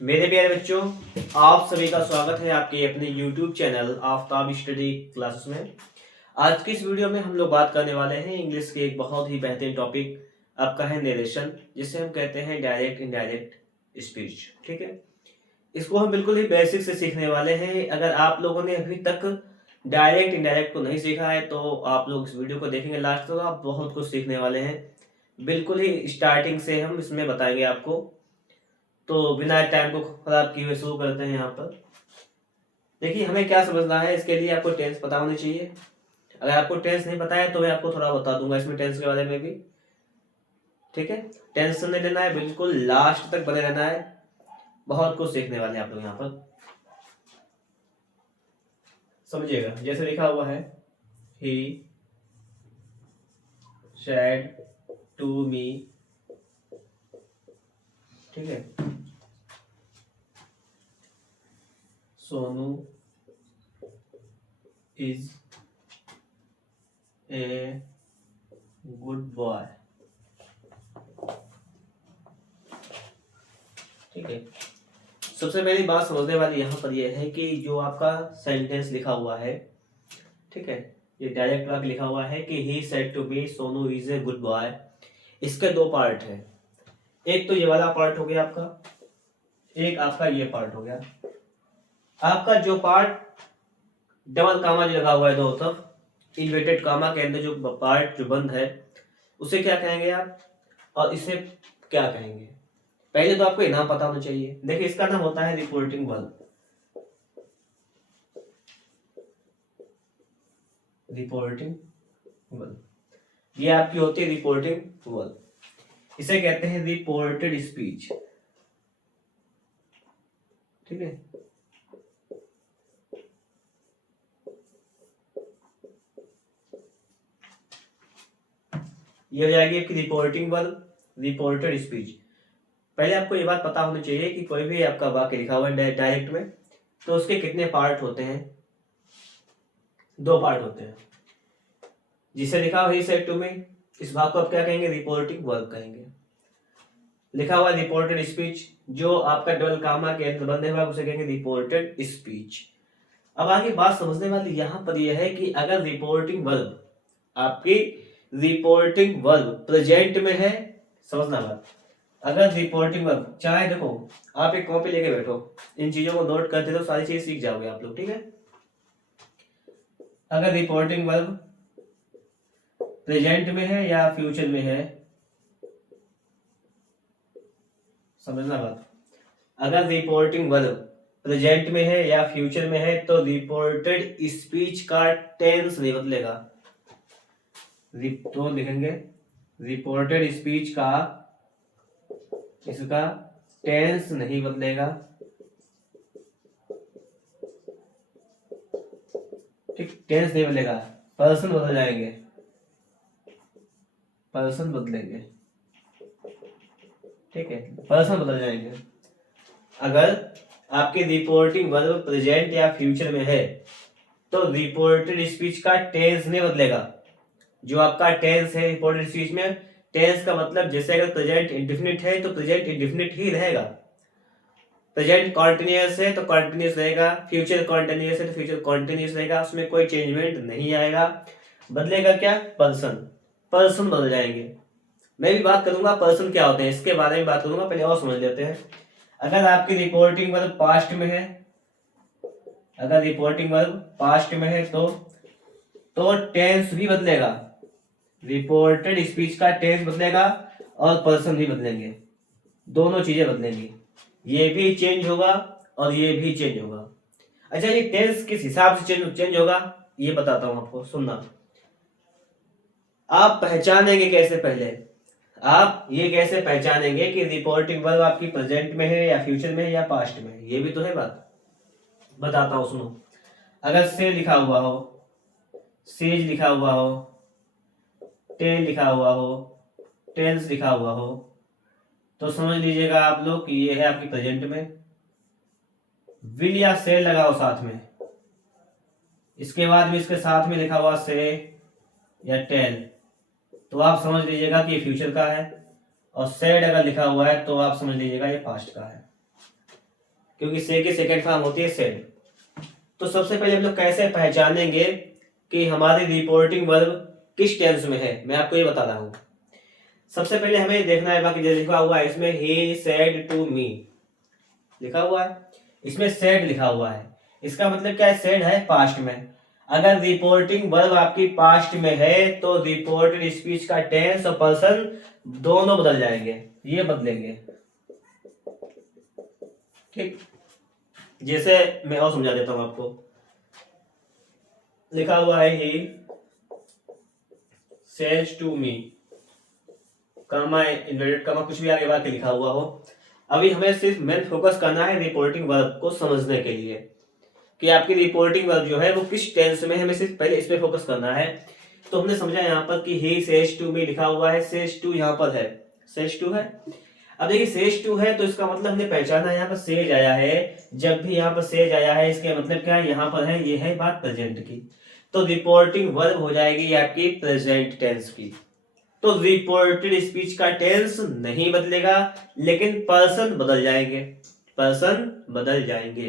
मेरे प्यारे बच्चों, आप सभी का स्वागत है आपके अपने YouTube channel Aftab study classes में। आज की इस वीडियो में हम लोग बात करने वाले हैं इंग्लिश के एक बहुत ही बेहतरीन टॉपिक। आपका है नरेशन, जिसे हम कहते हैं डायरेक्ट इनडायरेक्ट स्पीच। ठीक है, इसको हम बिल्कुल ही बेसिक से सीखने वाले हैं। अगर आप लोगों ने अभी तक डायरेक्ट इनडायरेक्ट को नहीं सीखा है तो आप लोग इस वीडियो को देखेंगे लास्ट तक, आप बहुत कुछ सीखने वाले हैं। बिल्कुल ही स्टार्टिंग से हम इसमें बताएंगे आपको। तो बिना टाइम को खराब किए हुए शुरू करते हैं। यहाँ पर देखिए, हमें क्या समझना है, इसके लिए आपको टेंस पता होनी चाहिए। अगर आपको टेंस नहीं पता है तो मैं आपको थोड़ा बता दूंगा इसमें टेंस के बारे में भी। ठीक है, टेंशन नहीं लेना है, बिल्कुल लास्ट तक बने रहना है। बहुत कुछ सीखने वाले हैं आप लोग यहाँ पर, समझिएगा। जैसे लिखा हुआ है, ही सेड टू मी। ठीक है, Sonu is a good boy. ठीक है, सबसे पहली बात समझने वाली यहाँ पर यह है कि जो आपका सेंटेंस लिखा हुआ है, ठीक है, ये डायरेक्ट वाक्य लिखा हुआ है कि he said to me Sonu is a good boy. इसके दो पार्ट है, एक तो ये वाला पार्ट हो गया आपका, एक आपका ये पार्ट हो गया। आपका जो पार्ट डबल कामा जो लगा हुआ है दो तरफ, इन्वर्टेड कामा के अंदर जो पार्ट जो बंद है, उसे क्या कहेंगे आप, और इसे क्या कहेंगे। पहले तो आपको ये नाम पता होना चाहिए। देखिए, इसका नाम होता है रिपोर्टिंग वर्ब। रिपोर्टिंग वर्ब, ये आपकी होती है रिपोर्टिंग वर्ब। इसे कहते हैं रिपोर्टेड स्पीच। ठीक है, ये हो जाएगी आपकी रिपोर्टिंग वर्ब, रिपोर्टेड स्पीच। पहले आपको ये बात पता होनी चाहिए कि कोई भी आपका वाक्य लिखा हुआ है डायरेक्ट में, तो उसके कितने पार्ट होते हैं। दो पार्ट होते हैं। जिसे लिखा हुआ ही सेड टू मी, इस भाग को आप क्या कहेंगे, रिपोर्टिंग वर्ब कहेंगे। लिखा हुआ रिपोर्टेड स्पीच, जो आपका डबल कामा के अंदर बंद है उसे कहेंगे रिपोर्टेड स्पीच। अब आगे बात समझने वाली यहाँ पर यह है कि अगर रिपोर्टिंग वर्ब आपकी रिपोर्टिंग वर्ब प्रेजेंट में है, समझना बात। अगर रिपोर्टिंग वर्ब, चाहे देखो आप एक कॉपी लेके बैठो, इन चीजों को नोट करते तो सारी चीज सीख जाओगे आप लोग। ठीक है, अगर रिपोर्टिंग वर्ब प्रेजेंट में है या फ्यूचर में है, समझना बात। अगर रिपोर्टिंग वर्ब प्रेजेंट में है या फ्यूचर में है तो रिपोर्टेड स्पीच का टेंस नहीं बदलेगा। तो लिखेंगे रिपोर्टेड स्पीच का, इसका टेंस नहीं बदलेगा। ठीक, टेंस नहीं बदलेगा, पर्सन बदल जाएंगे, पर्सन बदलेंगे। ठीक है, पर्सन बदल जाएंगे। अगर आपकी रिपोर्टिंग वर्ब प्रेजेंट या फ्यूचर में है तो रिपोर्टेड स्पीच का टेंस नहीं बदलेगा। जो आपका टेंस है रिपोर्टेड स्पीच में, टेंस का मतलब जैसे अगर प्रेजेंट इंडेफिनिट है तो प्रेजेंट इंडेफिनिट ही रहेगा, प्रेजेंट कॉन्टिन्यूअस है तो कॉन्टिन्यूअस रहेगा, फ्यूचर कॉन्टिन्यूअस है तो फ्यूचर कॉन्टिन्यूअस रहेगा, उसमें कोई चेंजमेंट नहीं आएगा। बदलेगा क्या, पर्सन, पर्सन बदल जाएंगे। मैं भी बात करूंगा पर्सन क्या होते हैं, इसके बारे में बात करूंगा, पहले और समझ लेते हैं। अगर आपकी रिपोर्टिंग वर्ब पास्ट में है, अगर रिपोर्टिंग वर्ब पास्ट में है तो टेंस भी बदलेगा। रिपोर्टेड स्पीच का टेंस बदलेगा और पर्सन भी बदलेंगे, दोनों चीजें बदलेंगी। ये भी चेंज होगा और ये भी चेंज होगा। अच्छा, ये टेंस किस हिसाब से चेंज होगा ये बताता हूं आपको, सुनना। आप पहचानेंगे कैसे, पहले आप ये कैसे पहचानेंगे कि रिपोर्टिंग वर्ब आपकी प्रेजेंट में है या फ्यूचर में है या पास्ट में है, ये भी तो है बात। बताता हूं, सुनो। अगर से लिखा हुआ हो, सेज लिखा हुआ हो, टेन लिखा हुआ हो, टेंस लिखा हुआ हो, तो समझ लीजिएगा आप लोग कि ये है आपकी प्रेजेंट में। विल या से लगाओ साथ में, इसके बाद भी इसके साथ में लिखा हुआ से या टेल, तो आप समझ लीजिएगा कि ये फ्यूचर का है। और सेड अगर लिखा हुआ है तो आप समझ लीजिएगा ये पास्ट का है। क्योंकि से की सेकंड फॉर्म होती है सेड। तो सबसे पहले हम लोग कैसे पहचानेंगे कि हमारी रिपोर्टिंग वर्ब किस टेंस में है, मैं आपको ये बता रहा हूं। सबसे पहले हमें देखना है, बाकी जो लिखा हुआ है इसमें ही सेड टू मी लिखा हुआ है, इसमें सेड लिखा हुआ है, इसका मतलब क्या है, सेड है पास्ट में। अगर रिपोर्टिंग वर्ब आपकी पास्ट में है तो रिपोर्टेड स्पीच का टेंस और पर्सन दोनों बदल जाएंगे, ये बदलेंगे। ठीक, जैसे मैं और समझा देता हूं आपको। लिखा हुआ है ही सेज टू मी, कमा इन्वर्टेड कमा कुछ भी आगे वाक्य लिखा हुआ हो। अभी हमें सिर्फ मेन फोकस करना है रिपोर्टिंग वर्ब को समझने के लिए कि आपकी रिपोर्टिंग वर्ब जो है वो किस टेंस में है, हमें सिर्फ पहले इस पे फोकस करना है। तो हमने समझा यहाँ पर कि ही सेज टू मी लिखा हुआ है, सेज टू यहाँ पर है, सेज टू है। अब देखिए सेज टू है तो इसका मतलब हमने पहचाना यहाँ पर सेज आया है। जब भी यहाँ पर सेज आया है इसके मतलब क्या है, यहाँ पर है, ये है बात प्रेजेंट की, तो रिपोर्टिंग वर्ब हो जाएगी आपकी प्रेजेंट टेंस की। तो रिपोर्टेड स्पीच का टेंस नहीं बदलेगा, लेकिन पर्सन बदल जाएंगे, पर्सन बदल जाएंगे।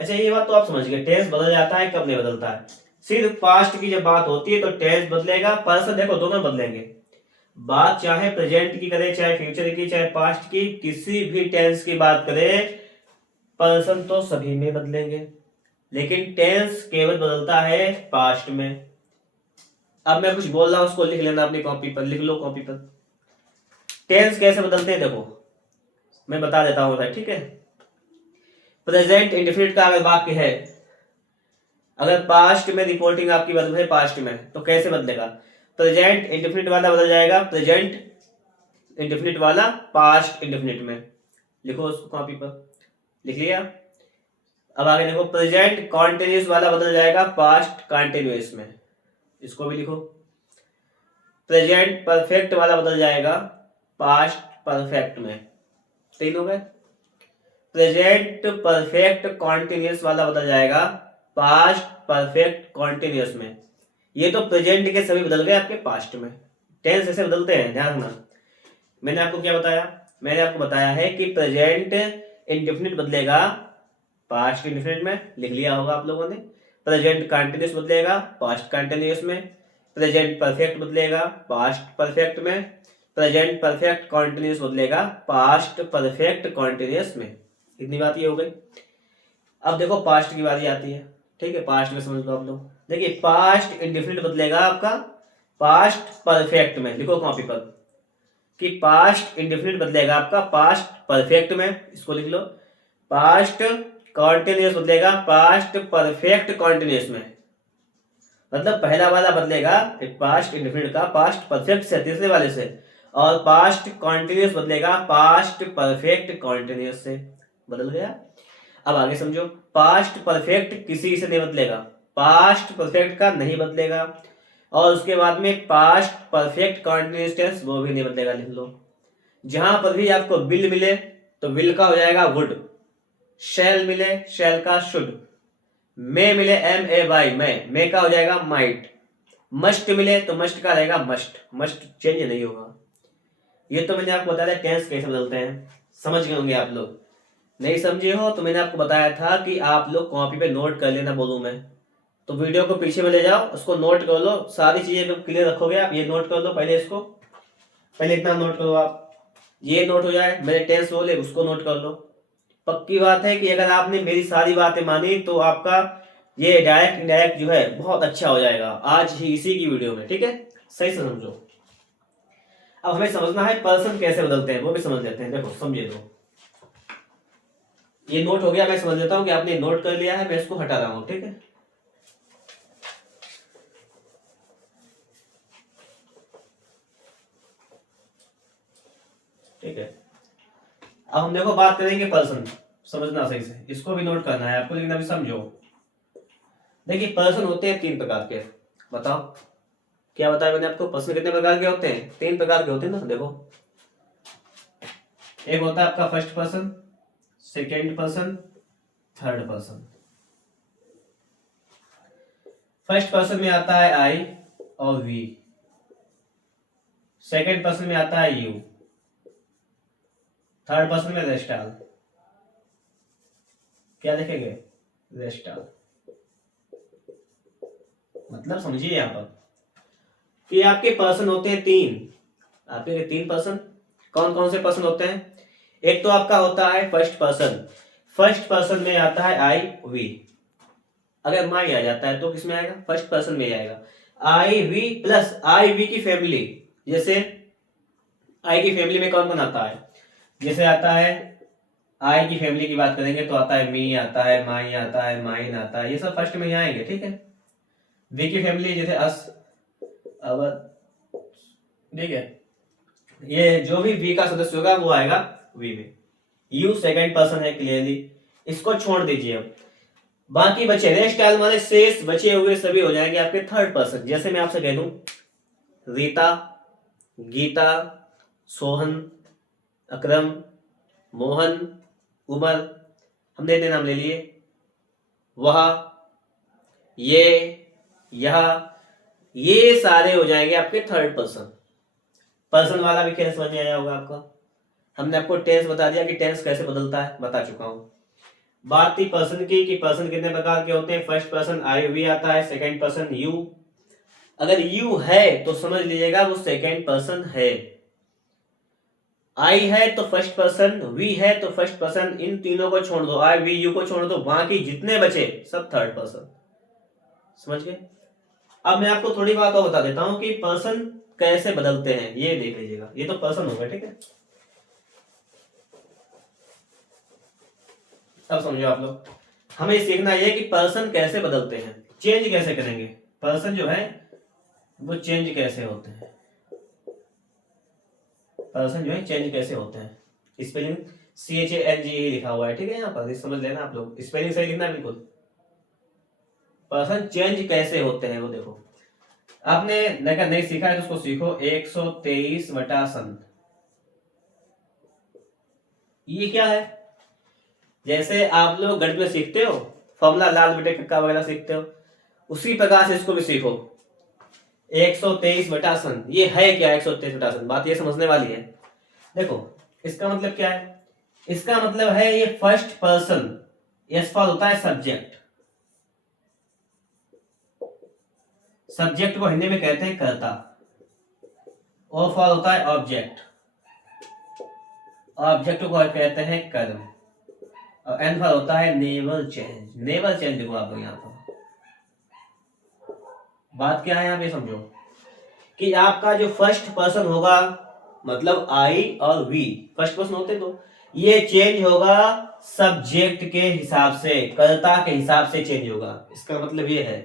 अच्छा ये बात तो आप समझ गए, टेंस बदल जाता है, कब नहीं बदलता है। सिर्फ पास्ट की जब बात होती है तो टेंस बदलेगा, पर्सन देखो दोनों बदलेंगे। बात चाहे प्रेजेंट की करें, चाहे फ्यूचर की, चाहे पास्ट की, किसी भी टेंस की बात करें, पर्सन तो सभी में बदलेंगे, लेकिन टेंस केवल बदलता है पास्ट में। अब मैं कुछ बोल रहा हूं उसको लिख लेना अपनी कॉपी पर, लिख लो कॉपी पर। टेंस कैसे बदलते हैं देखो मैं बता देता हूं भाई, ठीक है। प्रेजेंट इंडेफिनिट का अगर वाक्य है, अगर पास्ट में रिपोर्टिंग आपकी वर्ब है पास्ट में, तो कैसे बदलेगा, प्रेजेंट इंडेफिनिट वाला बदल जाएगा, प्रेजेंट इंडेफिनिट वाला पास्ट इंडेफिनिट में। लिखो उसको कॉपी पर, लिख लिया। अब आगे देखो, प्रेजेंट कॉन्टिन्यूस वाला बदल जाएगा पास्ट कॉन्टिन्यूस में, इसको भी लिखो। प्रेजेंट परफेक्ट वाला बदल जाएगा पास्ट परफेक्ट में, तीन हो गए। प्रेजेंट परफेक्ट कॉन्टिन्यूस वाला बदल जाएगा पास्ट परफेक्ट कॉन्टिन्यूस में। ये तो प्रेजेंट के सभी बदल गए आपके पास्ट में, टेंस ऐसे बदलते हैं, ध्यान रखना। मैंने आपको क्या बताया, मैंने आपको बताया है कि प्रेजेंट इंडेफिनिट बदलेगा पास्ट इंडेफिनिट में, लिख लिया होगा आप लोगों ने। प्रेजेंट कंटिन्यूस बदलेगा पास्ट कंटिन्यूस में, प्रेजेंट परफेक्ट बदलेगा पास्ट परफेक्ट में, प्रेजेंट परफेक्ट कॉन्टिन्यूस बदलेगा पास्ट परफेक्ट कॉन्टिन्यूस में। इतनी बात ये हो गई। अब देखो पास्ट की बारी आती है, ठीक है, पास्ट में समझ लो आप लोग। देखिए पास्ट इंडेफिनिट बदलेगा आपका पास्ट परफेक्ट में, लिखो कॉपी पर कि पास्ट इंडेफिनिट बदलेगा आपका पास्ट परफेक्ट में, इसको लिख लो। पास्ट कॉन्टिन्यूस बदलेगा पास्ट परफेक्ट कॉन्टिन्यूस में, मतलब पहला वाला बदलेगा पास्ट इंडेफिनिट का पास्ट परफेक्ट से, तीसरे वाले से, और पास्ट कॉन्टिन्यूस बदलेगा पास्ट परफेक्ट कॉन्टिन्यूस से, बदल गया। अब आगे समझो, पास्ट परफेक्ट किसी से नहीं बदलेगा, पास्ट परफेक्ट का नहीं बदलेगा, और उसके बाद में पास्ट परफेक्ट कॉन्टिन्यूस टेंस वो भी नहीं बदलेगा, लिख लो। जहां पर भी आपको विल मिले तो विल का हो जाएगा वुड, शैल मिले शैल का शुड, मे मिले एम ए वाई मे का हो जाएगा माइट, मस्ट मिले तो मस्ट का रहेगा मस्ट, मस्ट चेंज नहीं होगा। ये तो मैंने आपको बताया टेंस कैसे बदलते हैं, समझ गए होंगे आप लोग। नहीं समझे हो तो मैंने आपको बताया था कि आप लोग कॉपी पे नोट कर लेना, बोलूं मैं तो वीडियो को पीछे में ले जाओ, उसको नोट कर लो, सारी चीजें जब क्लियर रखोगे आप, ये नोट कर लो पहले, इसको पहले इतना नोट करो आप, ये नोट हो जाए, मेरे टेंस बोले उसको नोट कर लो। पक्की बात है कि अगर आपने मेरी सारी बातें मानी तो आपका ये डायरेक्ट इनडायरेक्ट जो है बहुत अच्छा हो जाएगा आज ही इसी की वीडियो में, ठीक है, सही से समझो। अब हमें समझना है पर्सन कैसे बदलते हैं, वो भी समझ लेते हैं। देखो समझे, दो ये नोट हो गया, मैं समझ लेता हूं कि आपने नोट कर लिया है, मैं इसको हटा रहा हूं, ठीक है। ठीक है, अब हम देखो बात करेंगे पर्सन, समझना सही से, इसको भी नोट करना है आपको, लेकिन अभी समझो। देखिए पर्सन होते हैं तीन प्रकार के, बताओ क्या बताया मैंने आपको, पर्सन कितने प्रकार के होते हैं, तीन प्रकार के होते हैं ना। देखो एक होता है आपका first person, second person, third person. First person में आता है आई और वी, सेकेंड पर्सन में आता है यू, थर्ड पर्सन में रेस्ट ऑल। क्या लिखेंगे, रेस्टाल। मतलब समझिए यहाँ पर कि आपके पर्सन होते हैं तीन, आपके तीन पर्सन। कौन कौन से पर्सन होते हैं? एक तो आपका होता है फर्स्ट पर्सन। फर्स्ट पर्सन में आता है आई वी। अगर माई आ जाता है तो किसमें आएगा? फर्स्ट पर्सन में आएगा। आई वी प्लस आई वी की फैमिली। जैसे आई की फैमिली में कौन कौन आता है? जैसे आता है, आई की फैमिली की बात करेंगे तो आता है मी, आता है माई, आता है माइन, आता है, ये सब फर्स्ट में ही आएंगे। ठीक है। वी की फैमिली जैसे अस, अवर, ठीक है, ये जो भी वी का सदस्य होगा वो आएगा वी में। यू सेकंड पर्सन है क्लियरली, इसको छोड़ दीजिए। अब बाकी बचे नेक्स्ट टाइम वाले शेष बचे हुए सभी हो जाएंगे आपके थर्ड पर्सन। जैसे मैं आपसे कह दूं रीता, गीता, सोहन, अकरम, मोहन, उमर, हमने इतने नाम ले लिए। वह, ये, यह, ये सारे हो जाएंगे आपके थर्ड पर्सन। पर्सन वाला भी खेल समझ में आया होगा आपका। हमने आपको टेंस बता दिया कि टेंस कैसे बदलता है, बता चुका हूं। बात थी पर्सन की कि पर्सन कितने प्रकार के होते हैं। फर्स्ट पर्सन आई वी आता है, सेकंड पर्सन यू। अगर यू है तो समझ लीजिएगा वो सेकंड पर्सन है। आई है तो फर्स्ट पर्सन, वी है तो फर्स्ट पर्सन, इन तीनों को छोड़ दो, आई वी यू को छोड़ दो, बाकी जितने बचे सब थर्ड पर्सन। समझ गए? अब मैं आपको थोड़ी बात और बता देता हूं कि पर्सन कैसे बदलते हैं, ये देख लीजिएगा। ये तो पर्सन होगा, ठीक है। अब समझो आप लोग, हमें सीखना ये कि पर्सन कैसे बदलते हैं, चेंज कैसे करेंगे। पर्सन जो है वो चेंज कैसे होते हैं, पर्सन जो है चेंज कैसे होते हैं। स्पेलिंग CHANGE लिखा हुआ है, ठीक है। यहाँ पर समझ लेना आप लोग, स्पेलिंग सही लिखना बिल्कुल। पर्सन चेंज कैसे होते हैं वो देखो। आपने अगर नहीं सीखा है तो उसको सीखो। 123 बटा सन, ये क्या है? जैसे आप लोग गणित में सीखते हो फॉर्मूला लाल बटे कक्का वगैरह सीखते हो, उसी प्रकार से इसको भी सीखो। 123 बटा सन, ये है क्या? 123 बटा सन, बात ये समझने वाली है। देखो इसका मतलब क्या है? इसका मतलब है ये फर्स्ट पर्सन, एस फॉर होता है सब्जेक्ट। सब्जेक्ट को हिंदी में कहते हैं कर्ता। ओ फॉर होता है ऑब्जेक्ट, ऑब्जेक्ट को कहते हैं कर्म। और एन फॉर होता है नेवल चेंज। नेवल चेंज देखो आप लोग यहाँ पर बात क्या है, आप ये समझो कि आपका जो फर्स्ट पर्सन होगा, मतलब आई और वी फर्स्ट पर्सन होते तो ये चेंज होगा सब्जेक्ट के हिसाब से, कर्ता के हिसाब से चेंज होगा। इसका मतलब ये है।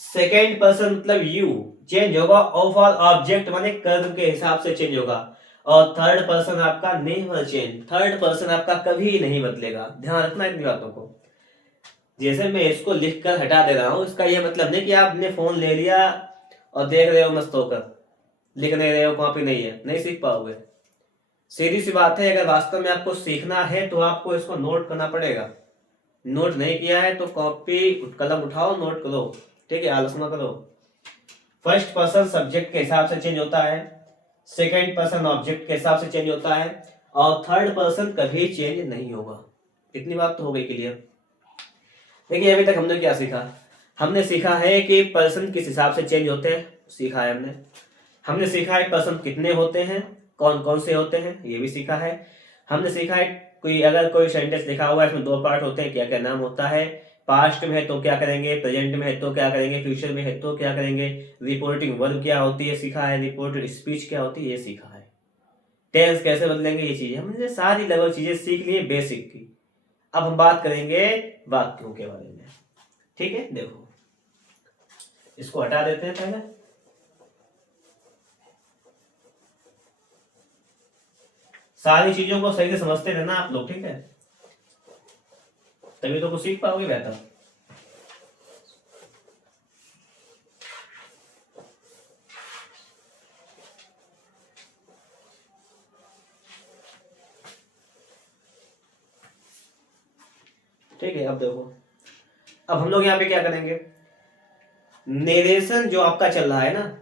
सेकेंड पर्सन मतलब यू चेंज होगा ऑफ ऑल ऑब्जेक्ट माने कर्म के हिसाब से चेंज होगा। और थर्ड पर्सन आपका नेवर चेंज, थर्ड पर्सन आपका कभी नहीं बदलेगा। ध्यान रखना इन बातों को। जैसे मैं इसको लिख कर हटा दे रहा हूं, इसका यह मतलब नहीं कि आपने फोन ले लिया और देख रहे हो मस्त होकर, लिख नहीं रहे हो, कॉपी नहीं है, नहीं सीख पाओगे। सीधी सी बात है, अगर वास्तव में आपको सीखना है तो आपको इसको नोट करना पड़ेगा। नोट नहीं किया है तो कॉपी कलम उठाओ, नोट करो, ठीक है। आलस ना करो। फर्स्ट पर्सन सब्जेक्ट के हिसाब से चेंज होता है, सेकंड पर्सन ऑब्जेक्ट के हिसाब से चेंज होता है, और थर्ड पर्सन कभी चेंज नहीं होगा। इतनी बात तो हो गई क्लियर। देखिए अभी तक हमने क्या सीखा? हमने सीखा है कि पर्सन किस हिसाब से चेंज होते हैं, सीखा है हमने। हमने सीखा है पर्सन कितने होते हैं, कौन कौन से होते हैं, ये भी सीखा है। हमने सीखा है कोई अगर कोई सेंटेंस लिखा हुआ है इसमें दो पार्ट होते हैं, क्या क्या नाम होता है। पास्ट में है तो क्या करेंगे, प्रेजेंट में है तो क्या करेंगे, फ्यूचर में है तो क्या करेंगे। रिपोर्टिंग वर्ब क्या होती है सीखा है, रिपोर्टेड स्पीच क्या होती है ये सीखा है। टेंस कैसे बदलेंगे ये चीजें हमने सारी लगभग चीजें सीख ली बेसिक की। अब हम बात करेंगे वाक्यों के बारे में, ठीक है। देखो इसको हटा देते हैं पहले। सारी चीजों को सही से समझते रहना आप लोग, ठीक है, तभी तो कुछ सीख पाओगे बेहतर। ठीक है। अब देखो, अब हम लोग यहाँ पे क्या करेंगे, नेरेशन जो आपका चल रहा है ना,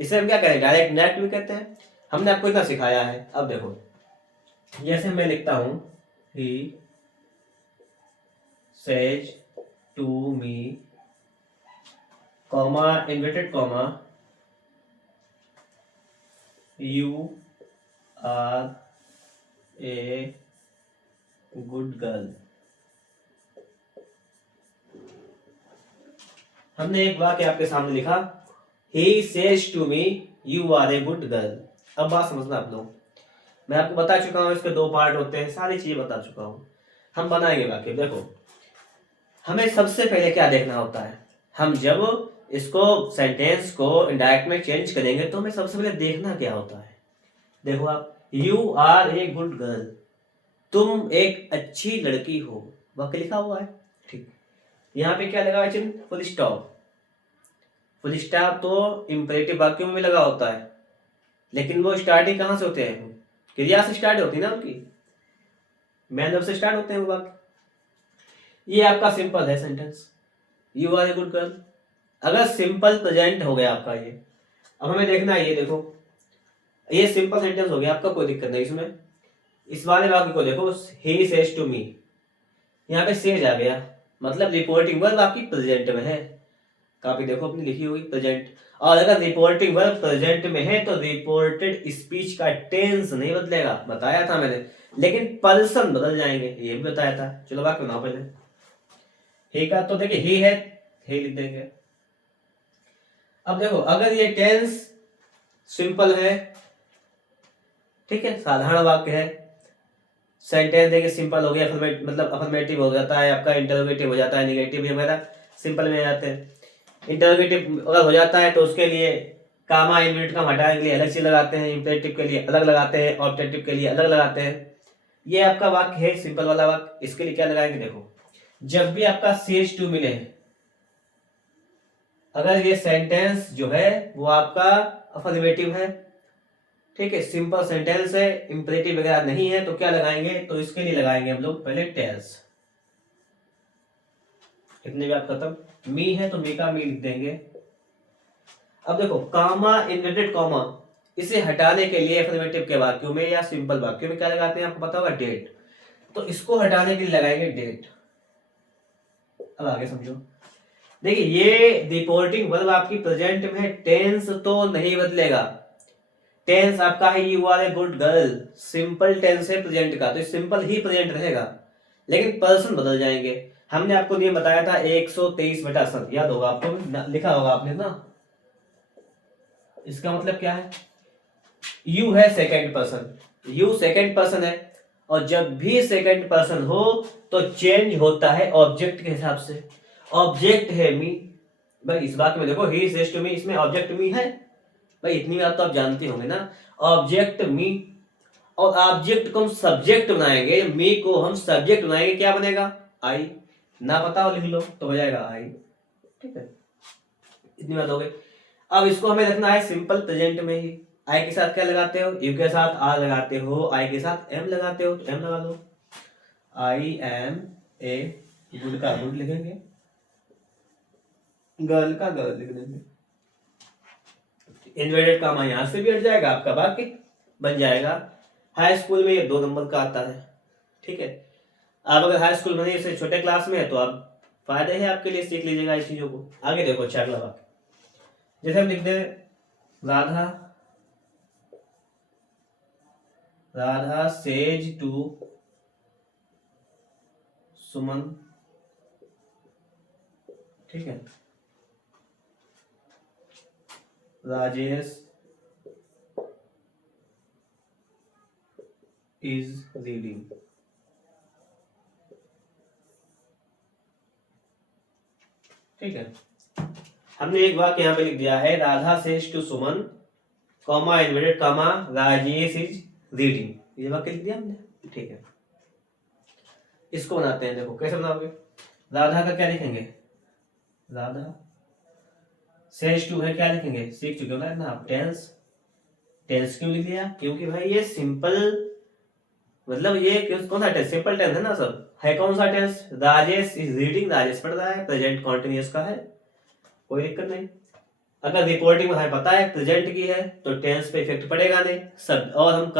इसे हम क्या करें, डायरेक्ट नेट भी कहते हैं। हमने आपको इतना सिखाया है। अब देखो जैसे मैं लिखता हूं he says to me, comma inverted comma, you are a good girl. हमने एक वाक्य आपके सामने लिखा, he says to me you are a good girl. अब बात समझना आप लोग, मैं आपको बता चुका हूं इसके दो पार्ट होते हैं, सारी चीजें बता चुका हूं। हम बनाएंगे वाक्य। देखो हमें सबसे पहले क्या देखना होता है, हम जब इसको सेंटेंस को इंडायरेक्ट में चेंज करेंगे तो हमें सबसे पहले देखना क्या होता है। देखो आप, you are a good girl, तुम एक अच्छी लड़की हो, वाक्य लिखा हुआ है, ठीक। यहाँ पे क्या लगा चिन्ह, फुल स्टॉप। फुल स्टॉप तो इंपेरेटिव वाक्यों में भी लगा होता है, लेकिन वो स्टार्टिंग कहाँ से होते हैं, क्रिया से स्टार्ट होती है ना, उनकी मैन वर्ब से स्टार्ट होते हैं वो वाक्य। ये आपका सिंपल है sentence, you are a good girl. अगर सिंपल प्रेजेंट हो गया आपका ये, अब हमें देखना है, ये देखो ये सिंपल सेंटेंस हो गया आपका, कोई दिक्कत नहीं इसमें। इस वाले वाक्य को देखो, ही सेज टू मी, यहाँ पे सेज आ गया, मतलब रिपोर्टिंग वर्ब आपकी प्रेजेंट में है। काफी देखो अपनी लिखी हुई प्रेजेंट, और अगर रिपोर्टिंग वर्ब प्रेजेंट में है तो रिपोर्टेड स्पीच का टेंस नहीं बदलेगा, बताया था मैंने, लेकिन पर्सन बदल जाएंगे, ये भी बताया था। चलो वाक्य बनाओ पहले। ही का तो देखिए ही है, ही लिख देंगे। अब देखो अगर ये टेंस सिंपल है, ठीक है, साधारण वाक्य है, सेंटेंस देखिए सिंपल हो गया, मतलब अफर्मेटिव हो जाता है आपका, इंटरोगेटिव हो जाता है, नेगेटिव वगैरह सिंपल में आ जाते हैं। इंटरोगेटिव अगर हो जाता है तो उसके लिए कामा इन्वर्टेड कॉमा हटाने के लिए अलग चीज लगाते हैं, इंपेरेटिव के लिए अलग लगाते हैं, ऑब्जेक्टिव के लिए अलग लगाते हैं। ये आपका वाक्य है सिंपल वाला वाक्य, इसके लिए क्या लगाएंगे, देखो जब भी आपका सेज टू मिले, अगर ये सेंटेंस जो है वो आपका अफर्मेटिव है, ठीक है, सिंपल सेंटेंस है, इंपेरेटिव वगैरह नहीं है, तो क्या लगाएंगे, तो इसके लिए लगाएंगे हम लोग पहले टेल्स। इतने भी आप खत्म, मी है तो मी का मी लिख देंगे। अब देखो कामा इन्वर्टेड कॉमा, इसे हटाने के लिए अफर्मेटिव के वाक्यों में या सिंपल वाक्यों में क्या लगाते हैं आपको पता होगा, डेट, तो इसको हटाने के लिए लगाएंगे डेट। अब आगे समझो, देखिए ये रिपोर्टिंग वर्ब आपकी प्रेजेंट में, टेंस तो नहीं बदलेगा, टेंस आपका है you are a good girl, simple tense है प्रेजेंट का, तो सिंपल ही प्रेजेंट रहेगा, लेकिन पर्सन बदल जाएंगे। हमने आपको नियम बताया था 123/7, याद होगा आपको, लिखा होगा आपने ना। इसका मतलब क्या है, यू है second person, you second person है, और जब भी सेकंड पर्सन हो तो चेंज होता है ऑब्जेक्ट के हिसाब से। ऑब्जेक्ट है मी, भाई इस बात में देखो ही सेज टू मी, इसमें ऑब्जेक्ट मी है, भाई इतनी बात तो आप जानते होंगे ना, ऑब्जेक्ट मी, और ऑब्जेक्ट को हम सब्जेक्ट बनाएंगे, मी को हम सब्जेक्ट बनाएंगे, क्या बनेगा, आई। ना पता हो लिख लो तो हो जाएगा आई, ठीक है, इतनी बात हो गई। अब इसको हमें रखना है सिंपल प्रेजेंट में ही। आई के साथ क्या लगाते हो, यू के साथ आर लगाते हो, आई के साथ एम लगाते हो तो एम लगा दो, आई एम ए गुड का गुड लिखेंगे, गर्ल का गर्ल लिख देंगे। इन्वर्टेड कॉमा यहां से भी हट जाएगा, आपका वाक्य बन जाएगा। हाई स्कूल में ये 2 नंबर का आता है, ठीक है। आप अगर हाई स्कूल में से छोटे क्लास में है तो आप फायदे है आपके लिए, सीख लीजिएगा इस चीजों को। आगे देखो अच्छा अगला वाक्य, जैसे हम लिखते हैं राधा, राधा सेज टू सुमन, ठीक है, राजेश इज रीडिंग, ठीक है। हमने एक वाक्य यहाँ पे लिख दिया है, Radha says to Suman, comma inverted comma, Rajesh is reading, ये वाक्य लिख दिया हमने, ठीक है। इसको बनाते हैं, देखो कैसे बनाओगे, राधा का क्या लिखेंगे, राधा सेज टू है, क्या लिखेंगे, सीख चुके हो ना आप, टेंस। टेंस क्यों लिख दिया, क्योंकि भाई ये सिंपल, मतलब ये कौन सा टेंस, सिंपल टेंस है ना, सब है कौन सा tense, Rajesh is reading, Rajesh पढ़ रहा है, प्रेजेंट कॉन्टिन्यूअस का है, कोई दिक्कत नहीं। अगर रिपोर्टिंग में हमें पता है प्रेजेंट की है तो टेंस पे इफेक्ट पड़ेगा नहीं सब, और हम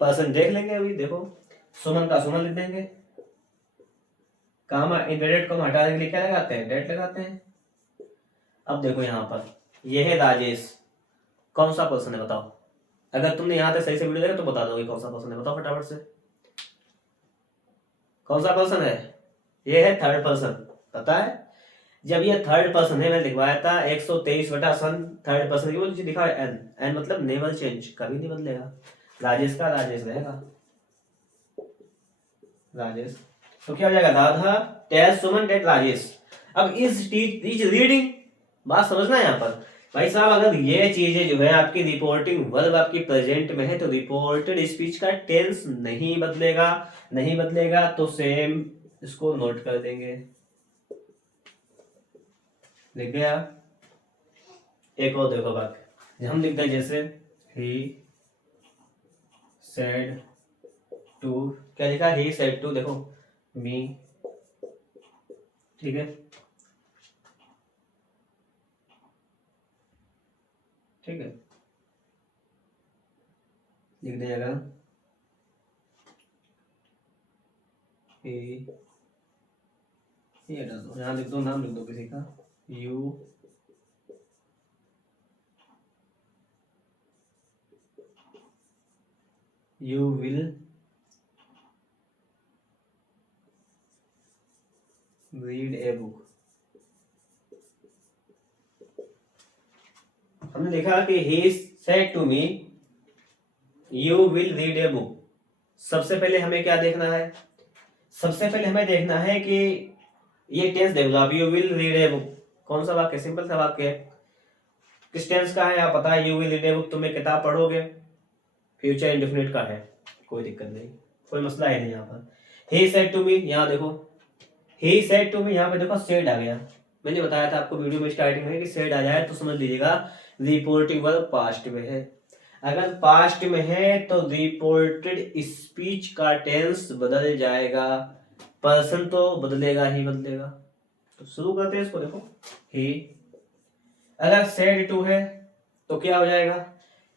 पर्सन देख लेंगे अभी, देखो सुमन का सुमन लिख देंगे, कामा इन्वर्टेड कॉमा हटाने के लिए क्या लगाते हैं, डेट लगाते हैं। अब देखो यहाँ पर ये है राजेश, कौन सा पर्सन है बताओ। अगर तुमने यहाँ तक सही से वीडियो देखा तो बता दोगे कौन सा पर्सन है, बताओ फटाफट से कौन सा पर्सन है। ये है थर्ड पर्सन, पता है। जब ये थर्ड पर्सन है, मैं लिखवाया था 123/सन थर्ड पर्सन की, वो नीचे लिखा है एन, एन मतलब नेवल चेंज, कभी नहीं बदलेगा। राजेश का राजेश रहेगा, राजेश। तो क्या हो जाएगा, राधा टेल्स सुमन दैट राजेश। अब इज रीडिंग, बात समझना है यहाँ पर भाई साहब। अगर ये चीजें जो है आपकी रिपोर्टिंग वर्ब आपकी प्रेजेंट में है तो रिपोर्टेड स्पीच का टेंस नहीं बदलेगा, नहीं बदलेगा तो सेम इसको नोट कर देंगे, लिख गया। एक और देखो वाक्य हम लिखते हैं, जैसे ही सेड टू, क्या लिखा, ही सेड टू, देखो मी, ठीक है, ठीक है, लिख दिया। ये हटा दो, यहाँ लिख दो, नाम लिख दो किसी का, you will read a book. हमने लिखा कि he said to me you will read a book। सबसे पहले हमें क्या देखना है, सबसे पहले हमें देखना है कि ये टेंस देख लो आप, you will read a book, कौन सा वाक्य, सिंपल सा वाक्य है, किस टेंस का है आप पता है, you will read a book, तुम्हें किताब पढ़ोगे, फ्यूचर इंडेफिनिट का है, कोई दिक्कत नहीं, कोई मसला है नहीं यहाँ पर। he said to me, यहाँ देखो he said to me, यहाँ पे देखो said आ गया, मैंने बताया था आपको वीडियो में स्टार्टिंग में कि said आ जाए तो समझ लीजिएगा रिपोर्टिंग वर्ब पास्ट में है। अगर पास्ट में है तो रिपोर्टेड स्पीच का टेंस बदल जाएगा, पर्सन तो बदलेगा ही बदलेगा। तो शुरू करते हैं इसको, देखो ही, अगर सेड टू है तो क्या हो जाएगा,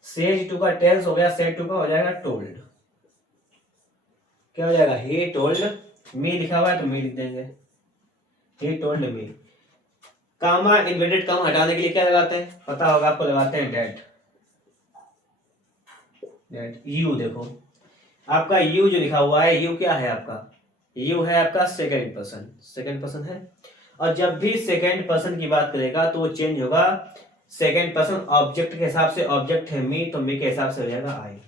सेड टू का टेंस हो गया, सेड टू का हो जाएगा टोल्ड, क्या हो जाएगा, ही टोल्ड मी, लिखा हुआ है तो मी लिख देंगे, he told me. Comma inverted कामा हटाने के लिए क्या लगाते हैं, पता होगा आपको, लगाते हैं डेट, डेट। यू देखो आपका यू जो लिखा हुआ है, यू क्या है आपका, यू है आपका सेकंड पर्सन, सेकंड पर्सन है, और जब भी सेकंड पर्सन की बात करेगा तो वो चेंज होगा, सेकंड पर्सन ऑब्जेक्ट के हिसाब से, ऑब्जेक्ट है मी तो मी के हिसाब से हो जाएगा आई।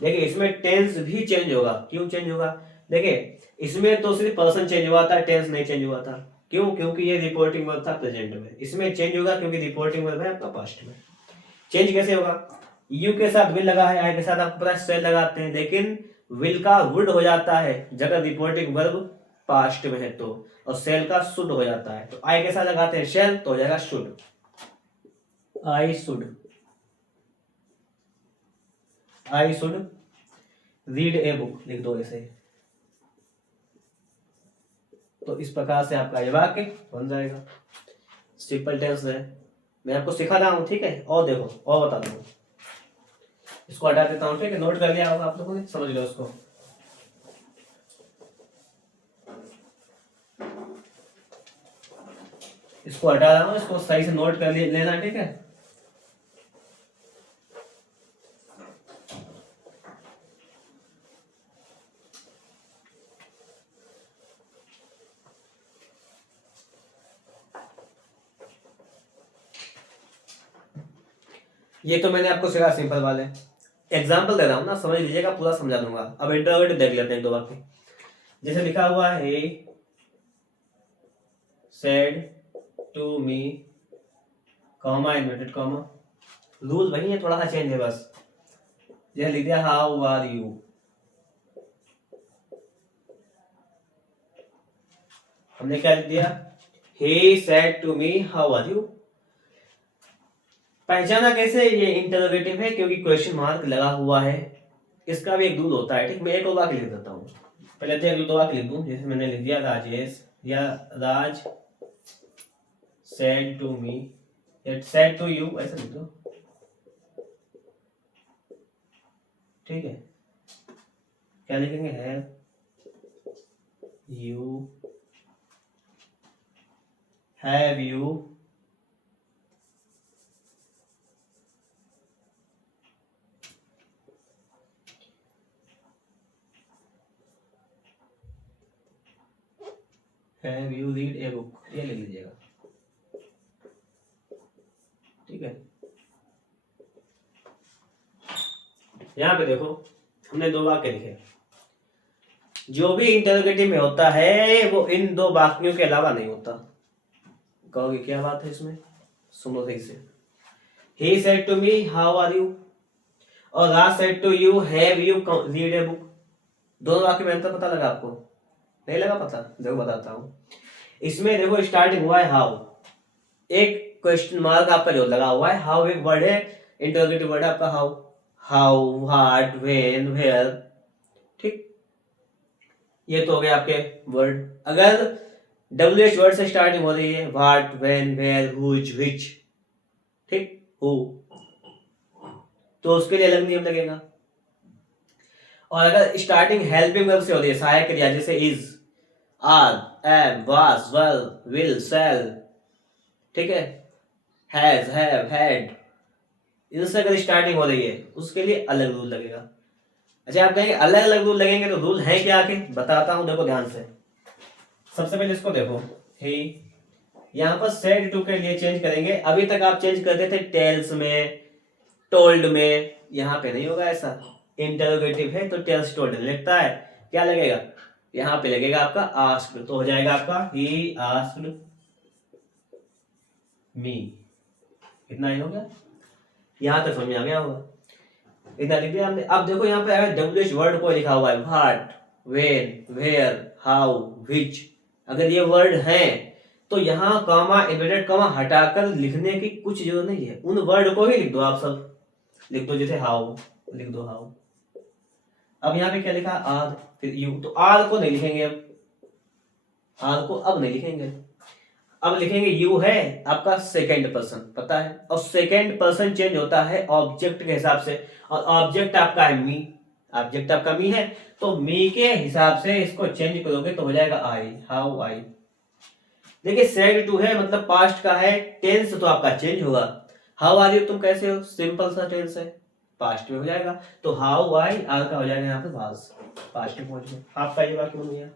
देखिए इसमें टेंस भी चेंज होगा, क्यों चेंज होगा, देखिए इसमें तो सिर्फ पर्सन चेंज हुआ था, टेंस नहीं चेंज हुआ था, क्यों, क्योंकि ये रिपोर्टिंग वर्ब था प्रेजेंट में, इसमें चेंज होगा क्योंकि रिपोर्टिंग वर्ब है आपका पास्ट में। चेंज कैसे होगा, यू के साथ विल लगा है, आई के साथ आपको पता है सेल लगाते हैं, लेकिन विल का वुड हो जाता है जगह रिपोर्टिंग वर्ब पास्ट में है तो, और सेल का शुड हो जाता है, तो आई के साथ लगाते हैं शेल तो हो जाएगा should, I should, I should read a book, लिख दो ऐसे। तो इस प्रकार से आपका ये वाक्य बन जाएगा, सिंपल टेंस है, मैं आपको सिखा रहा हूं, ठीक है। और देखो और बता दूं, इसको हटा देता हूं, ठीक है, नोट कर लिया होगा आप लोगों ने, समझ लो इसको। इसको हटा रहा हूं, इसको सही से नोट कर लेना, ठीक है। ये तो मैंने आपको सिखा सिंपल वाले, एग्जाम्पल दे रहा हूँ ना, समझ लीजिएगा, पूरा समझा दूंगा। अब इंटरोगेटिव देख लेते हैं दो वाक्य, जैसे लिखा हुआ है said to me, comma inverted comma, rule वही है, थोड़ा सा चेंज है बस। यह लिख दिया हाउ आर यू, हमने क्या लिख दिया, he said to me how are you। पहचाना कैसे, ये इंटरोगेटिव है क्योंकि क्वेश्चन मार्क लगा हुआ है, इसका भी एक रूल होता है, ठीक। मैं एक और वाक्य लिख देता हूँ, पहले तो एक दो वाक्य लिख दूं, जैसे मैंने लिख दिया राजेश या राज said to me या said to you, ऐसा लिख दो, ठीक है। क्या लिखेंगे, है you have you have you read a book, ये लिख लीजिएगा, ठीक है। यहाँ पे देखो हमने दो वाक्य लिखे, जो भी इंटरोगेटिव में होता है वो इन दो वाक्यों के अलावा नहीं होता। कहोगे क्या बात है इसमें, सुनो सही से। He said to me, how are you? और Raj said to you, have you read a book? दोनों वाक्य में अंतर पता लगा आपको? नहीं लगा पता? देखो बताता हूँ। इसमें देखो स्टार्टिंग हुआ है हाउ, एक क्वेश्चन मार्क आपका जो लगा हुआ है, हाउ एक वर्ड है, इंटरोगेटिव वर्ड है आपका how, how, what, when, where, ठीक। ये तो हो गए आपके वर्ड। अगर WH वर्ड से स्टार्टिंग हो रही है, what, when, where, whose, which, ठीक, हु, तो उसके लिए अलग नियम लगेगा। और अगर स्टार्टिंग हेल्पिंग वर्ब से होती है, सहायक क्रिया, जैसे is, are, am, was, were, will, shall, ठीक है, हैज, हैव, हैड, इनसे अगर स्टार्टिंग हो रही है उसके लिए अलग रूल लगेगा। अच्छा आप कहेंगे अलग अलग रूल लगेंगे, तो रूल है क्या आके बताता हूं, देखो ध्यान से। सबसे पहले इसको देखो, ही, यहाँ पर सेड टू के लिए चेंज करेंगे। अभी तक आप चेंज करते थे टेल्स में, टोल्ड में, यहाँ पे नहीं होगा ऐसा। इंटरोगेटिव है तो टेल्स टोल्ड लिखता है, क्या लगेगा, यहाँ पे लगेगा आपका आस्क्ड, तो हो जाएगा आपका ही आस्क्ड मी। इतना ही हो गया, यहां तक समझ में आ गया होगा, इतना लिख दिया हमने। अब देखो यहाँ पे अगर WH वर्ड को लिखा हुआ है, what, when, where, how, which, अगर ये वर्ड हैं तो यहाँ कॉमा, इन्वर्टेड कॉमा हटाकर लिखने की कुछ जरूरत नहीं है, उन वर्ड को ही लिख दो, आप सब लिख दो, जैसे हाउ लिख दो, हाउ। अब यहाँ पे क्या लिखा, आर, फिर यू, तो आर को नहीं लिखेंगे, अब आर को अब नहीं लिखेंगे, अब लिखेंगे यू है आपका सेकंड पर्सन, पता है, और सेकंड पर्सन चेंज होता है ऑब्जेक्ट के हिसाब से, और ऑब्जेक्ट आपका है मी, ऑब्जेक्ट आपका मी है, तो मी के हिसाब से इसको चेंज करोगे तो हो जाएगा आई, हाउ आई। देखिए सेड टू है मतलब पास्ट का है, टेंस तो आपका चेंज होगा। हाउ आर यू तुम कैसे हो, सिंपल सा टेंस है, पास्ट में हो जाएगा, तो हाउ आई, आर का हो जाएगा यहाँ पे वाज, पास्ट में पहुंच गए, आपका ये वाक्य बन गया।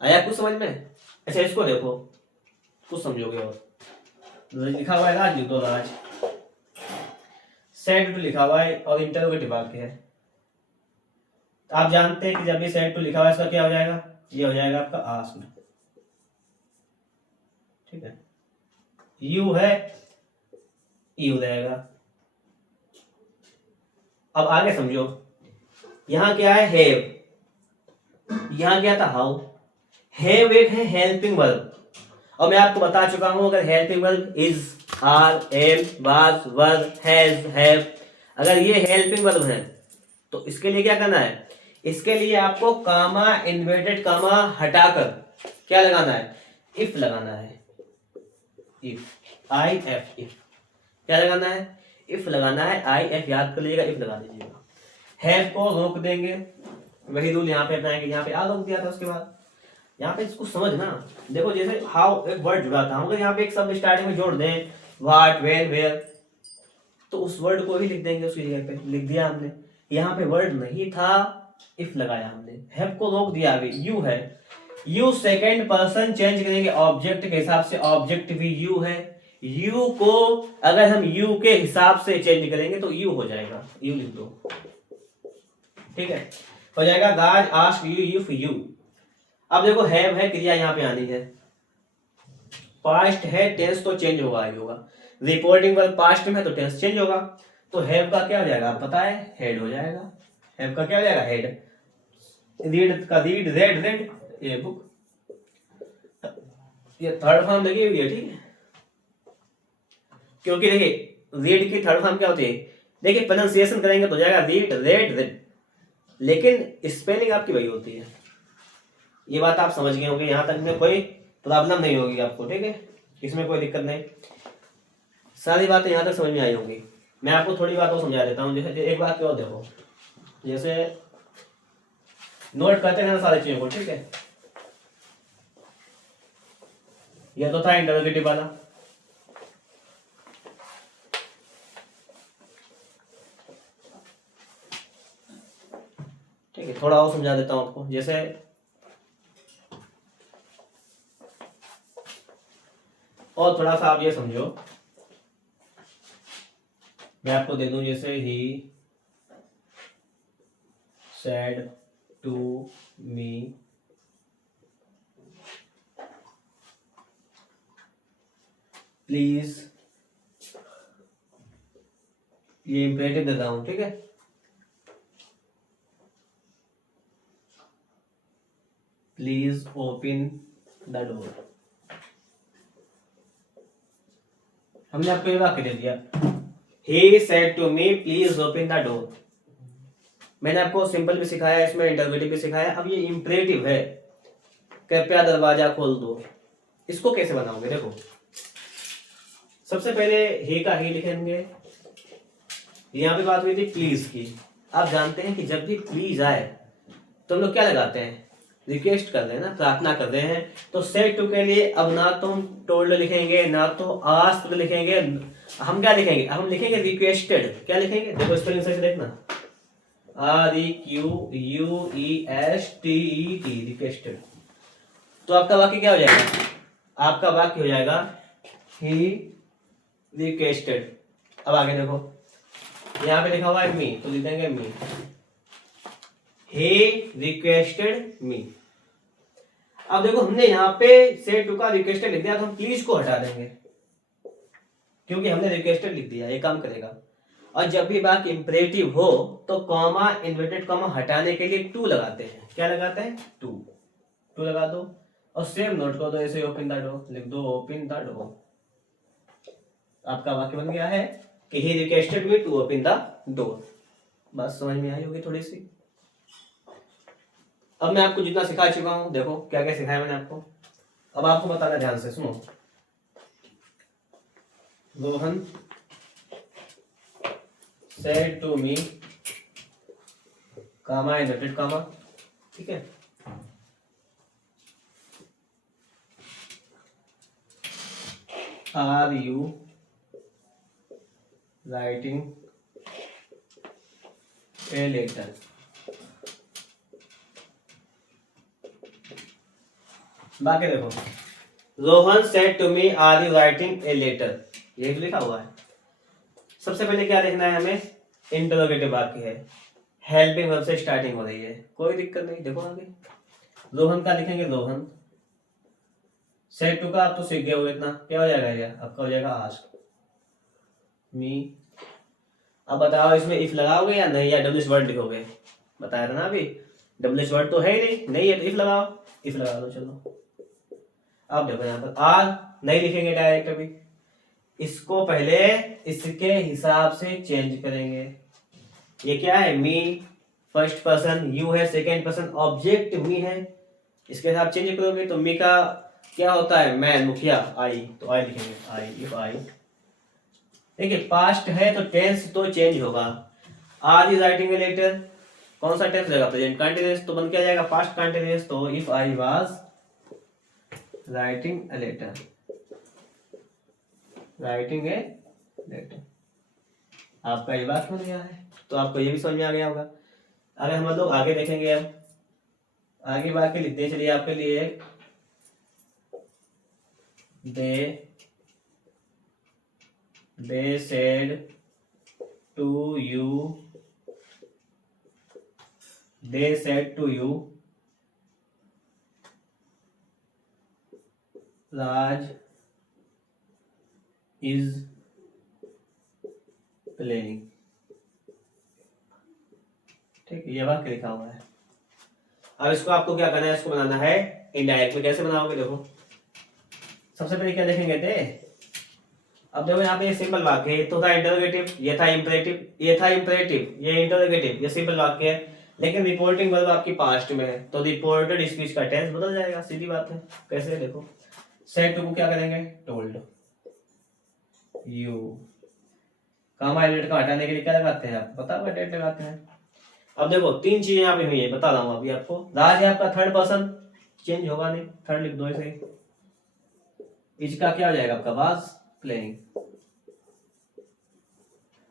आया कुछ समझ में? अच्छा इसको देखो, कुछ समझोगे। और लिखा हुआ है राज, लिख दो राज, सेड टू लिखा हुआ है और इंटरोगेटिव वाक्य है। आप जानते हैं कि जब भी सेड टू लिखा हुआ है इसका क्या हो जाएगा, ये हो जाएगा आपका आस्क्ड, ठीक है। यू है, यू रहेगा। अब आगे समझो, यहां क्या है, हैव, यहां क्या था, हाउ। हैव एक है हेल्पिंग वर्ब, और मैं आपको बता चुका हूं अगर helping verb is, are, am, was, were, has, have, अगर ये हेल्पिंग वर्ब है तो इसके लिए क्या करना है, इसके लिए आपको कामा, इन्वर्टेड कामा हटाकर क्या लगाना है, इफ लगाना है, इफ, आई एफ, इफ, क्या लगाना है, इफ लगाना है, आई एफ याद कर लीजिएगा, इफ लगा दीजिएगा। हैव को रोक देंगे, वही रूल यहाँ पे अपनाएंगे, यहाँ पे आ रोक दिया था, उसके बाद यहाँ पे इसको समझना। देखो जैसे हाउ एक वर्ड जुड़ा था, अगर यहाँ पे एक शब्द स्टार्टिंग में जोड़ दें, व्हाट, व्हेन, वेयर, तो उस वर्ड को ही लिख देंगे, उसकी जगह पे लिख दिया हमने। यहाँ पे वर्ड नहीं था, इफ लगाया हमने, हैव को रोक दिया, अभी यू है, यू सेकंड पर्सन चेंज करेंगे ऑब्जेक्ट के हिसाब से, ऑब्जेक्ट भी यू है, यू को अगर हम यू के हिसाब से चेंज करेंगे तो यू हो जाएगा, यू लिख दो, ठीक है, हो जाएगा राज आस्क्ड यू इफ यू। अब देखो हैव है, क्रिया यहाँ पे आनी है, पास्ट है, टेंस तो चेंज होगा, ही होगा, रिपोर्टिंग वर्ब पास्ट में तो टेंस चेंज होगा, तो हैव का क्या हो जाएगा, आप पता है, हेड हो जाएगा, हैव का क्या हो जाएगा, हेड, रीड का रीड, रेड, रेड, ये बुक, ये थर्ड फॉर्म लगी हुई है, ठीक है, क्योंकि देखिए रीड की थर्ड फॉर्म क्या होती है, देखिए प्रोनाउंसिएशन करेंगे तो हो जाएगा रीड, रेड, रेड, लेकिन स्पेलिंग आपकी वही होती है। ये बात आप समझ गए होंगे, यहां तक में कोई प्रॉब्लम नहीं होगी आपको, ठीक है, इसमें कोई दिक्कत नहीं, सारी बातें यहां तक समझ में आई होंगी। मैं आपको थोड़ी बात और समझा देता हूँ, जैसे एक बात और देखो, जैसे नोट करते रहना सारी चीजों को, ठीक है। यह तो था इंटरोगेटिव वाला। ठीक है, थोड़ा और समझा देता हूं आपको। जैसे और थोड़ा सा आप ये समझो, मैं आपको दे दूं, जैसे he said to me please, ये इंपरेटिव देता हूं, ठीक है। Please open the door. हमने आपको ये वाक्य दे दिया, he said to me please open the door. मैंने आपको सिंपल भी सिखाया, इसमें इंटरोगेटिव भी सिखाया। अब ये इंपरेटिव है, कृपया दरवाजा खोल दो। इसको कैसे बनाओगे? देखो, सबसे पहले ही का ही लिखेंगे। यहाँ पे बात हुई थी प्लीज की। आप जानते हैं कि जब भी प्लीज आए तो हम लोग क्या लगाते हैं? रिक्वेस्ट कर रहे हैं ना, प्रार्थना कर रहे हैं। तो सेड टू के लिए अब ना तो हम टोल्ड लिखेंगे, ना तो आस्क्ड लिखेंगे, हम क्या लिखेंगे? हम लिखेंगे रिक्वेस्टेड। क्या लिखेंगे? देखो स्पेलिंग से देखना, REQUESTED, रिक्वेस्टेड। तो आपका वाक्य क्या हो जाएगा? आपका वाक्य हो जाएगा ही रिक्वेस्टेड। अब आगे देखो, यहाँ पे लिखा हुआ है मी, तो लिख देंगे मी, ही रिक्वेस्टेड मी। अब देखो, हमने यहाँ पे सेड टू का रिक्वेस्टेड लिख दिया, तो हम प्लीज को हटा देंगे, क्योंकि हमने रिक्वेस्टेड लिख दिया, ये काम करेगा। और जब भी बात इंपरेटिव हो तो कॉमा, इन्वर्टेड कॉमा हटाने के लिए टू लगाते हैं। क्या लगाते हैं? टू। टू लगा दो और सेम नोट कर दो, ऐसे ओपन द डोर लिख दो, ओपन द डोर। आपका वाक्य बन गया है कि he requested me to open the door. बात समझ में आई होगी थोड़ी सी। अब मैं आपको जितना सिखा चुका हूं, देखो क्या क्या सिखाया मैंने आपको। अब आपको बताना, ध्यान से सुनो। Rohan said to me, comma inverted comma, ठीक है। Are you writing a letter? बाकी देखो, Rohan said to me are you writing a letter, ये तो लिखा हुआ है। सबसे पहले क्या लिखना है हमें? इंटरोगेटिव वाक्य है, हेल्पिंग वर्ब से स्टार्टिंग हो रही है, कोई दिक्कत नहीं। देखो आगे, रोहन का लिखेंगे रोहन, सेड टू का आप तो सीख गए हो इतना, क्या हो जाएगा? ये आपका हो जाएगा आस्क मी। अब बताओ, इसमें इफ लगाओगे या नहीं, या डब्ल्यूएच वर्ड लिखोगे? बताया था ना अभी, डब्ल्यूएच वर्ड तो है ही नहीं है तो इफ लगाओ, इफ लगा दो। चलो अब देखो, यहाँ पर आर नहीं लिखेंगे डायरेक्ट, अभी इसको पहले इसके हिसाब से चेंज करेंगे। ये क्या है? मी फर्स्ट पर्सन, यू है सेकेंड पर्सन, ऑब्जेक्ट मी है, इसके साथ चेंज करोगे तो मी का क्या होता है? मैन, मुखिया, आई, तो आई लिखेंगे, आई, इफ आई। देखिए पास्ट है तो टेंस तो चेंज होगा। Are is writing a letter, कौन सा टेंस रहेगा? प्रेजेंट कंटिन्यूअस, तो बन क्या जाएगा? Past continuous. तो if I was writing a letter, writing a letter, आपका ये बात बन गया है। तो आपको ये भी समझ में आ गया होगा। अगर हम लोग आगे देखेंगे, अब आगे वाक्य लिखते चलिए आपके लिए। they said to you, they said to you Raj is playing, ठीक है, ये वाक्य लिखा हुआ है। अब इसको आपको क्या करना है? इसको बनाना है इनडायरेक्ट में। कैसे बनाओगे? देखो, सबसे पहले क्या देखेंगे थे? अब देखो यहाँ पे ये सिंपल वाक्य है, तो था इंटरोगेटिव, ये था इंपरेटिव, ये था इंपरेटिव, ये इंटरोगेटिव, ये सिंपल वाक्य है। लेकिन रिपोर्टिंग वर्ब आपकी पास्ट में है, तो रिपोर्टेड स्पीच का टेंस बदल जाएगा, सीधी बात है। कैसे? देखो, सेड टू को क्या करेंगे? Told you. कामा एलिमेंट का हटाने के लिए क्या लगाते हैं? आप पता होगा, डेट लगाते हैं। अब देखो, तीन चीजें यहाँ पे हुई है, बता रहा हूँ अभी आपको। राज है आपका थर्ड पर्सन, चेंज होगा नहीं, थर्ड लिख दो इसे। इसका क्या हो जाएगा आपका वाज प्लेइंग,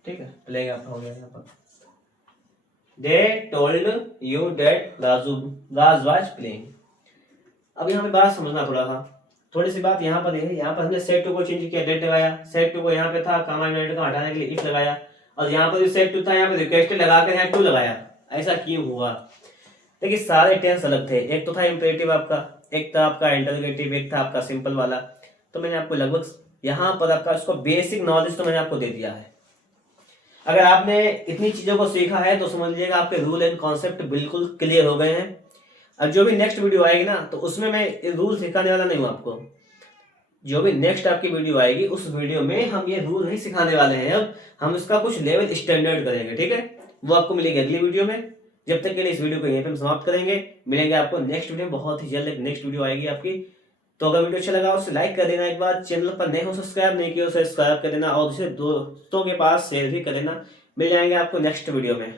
ठीक है, प्लेइंग आपका हो गया यहाँ पर। They told you that Raj was playing. अब यहाँ पे बात समझना थोड़ा सा, थोड़ी सी बात यहाँ पर है। यहाँ पर हमने सेट टू को चेंज किया, डेट लगाया, सेट टू को यहाँ पे था कॉमा इनवर्टेड का हटाने के लिए इफ लगाया, और यहाँ पर सेट टू था यहाँ पे रिक्वेस्ट लगाकर यहाँ टू लगाया। ऐसा क्यों हुआ? देखिए सारे टेंस अलग थे, एक तो था इम्परेटिव आपका, एक था आपका इंटरोगेटिव, एक था आपका सिंपल वाला। तो मैंने आपको लगभग यहाँ पर आपका उसको बेसिक नॉलेज तो मैंने आपको दे दिया है। अगर आपने इतनी चीजों को सीखा है तो समझ लीजिएगा आपके रूल एंड कॉन्सेप्ट बिल्कुल क्लियर हो गए हैं। अब जो भी नेक्स्ट वीडियो आएगी ना, तो उसमें मैं रूल सिखाने वाला नहीं हूँ आपको। जो भी नेक्स्ट आपकी वीडियो आएगी उस वीडियो में हम ये रूल नहीं सिखाने वाले हैं, अब हम इसका कुछ लेवल स्टैंडर्ड करेंगे, ठीक है। वो आपको मिलेगी अगली वीडियो में। जब तक के लिए इस वीडियो को यहीं पे हम समाप्त करेंगे, मिलेंगे आपको नेक्स्ट वीडियो, बहुत ही जल्द एक नेक्स्ट वीडियो आएगी आपकी। तो अगर वीडियो अच्छा लगा उसे लाइक कर देना, एक बार चैनल पर नए हो सब्सक्राइब नहीं किया सब्सक्राइब कर देना, और दूसरे दोस्तों के पास शेयर भी कर देना। मिल जाएंगे आपको नेक्स्ट वीडियो में।